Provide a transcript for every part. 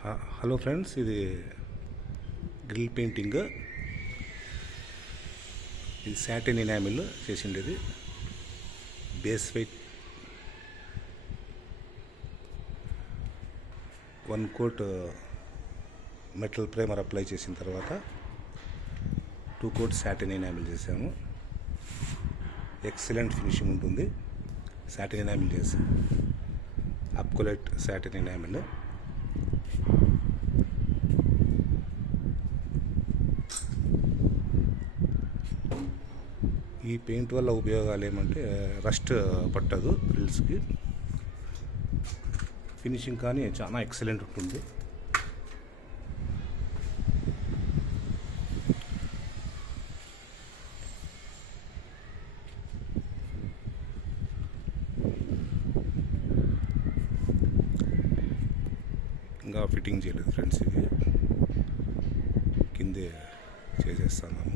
Hello friends, ఇది grill painting. ఇది satin enamel చేసిండేది. Base weight 1 coat metal primer apply చేసిన తర్వాత 2 కోట్ సాటిన్ ఎనామిల్ చేసాము. ఎక్సలెంట్ ఫినిషింగ్ ఉంటుంది. సాటిన్ ఎనామిల్ చేసి అప్కోలైట్ సాటిన్ ఎనామిల్. ఈ పెయింట్ వల్ల ఉపయోగాలు ఏమంటే రస్ట్ పట్టదు గ్రిల్స్కి. ఫినిషింగ్ కానీ చాలా ఎక్సలెంట్ ఉంటుంది. ఇంకా ఫిట్టింగ్ చేయలేదు ఫ్రెండ్స్, ఇది కిందే చేసేస్తున్నాము.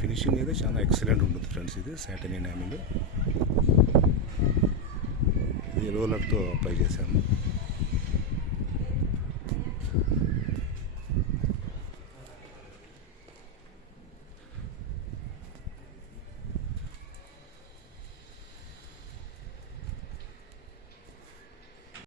ఫినిషింగ్ అయితే చాలా ఎక్సలెంట్ ఉంటుంది ఫ్రెండ్స్. ఇది సాటిన్ ఎనామిల్. ఇది రోలర్తో అప్లై చేశాము.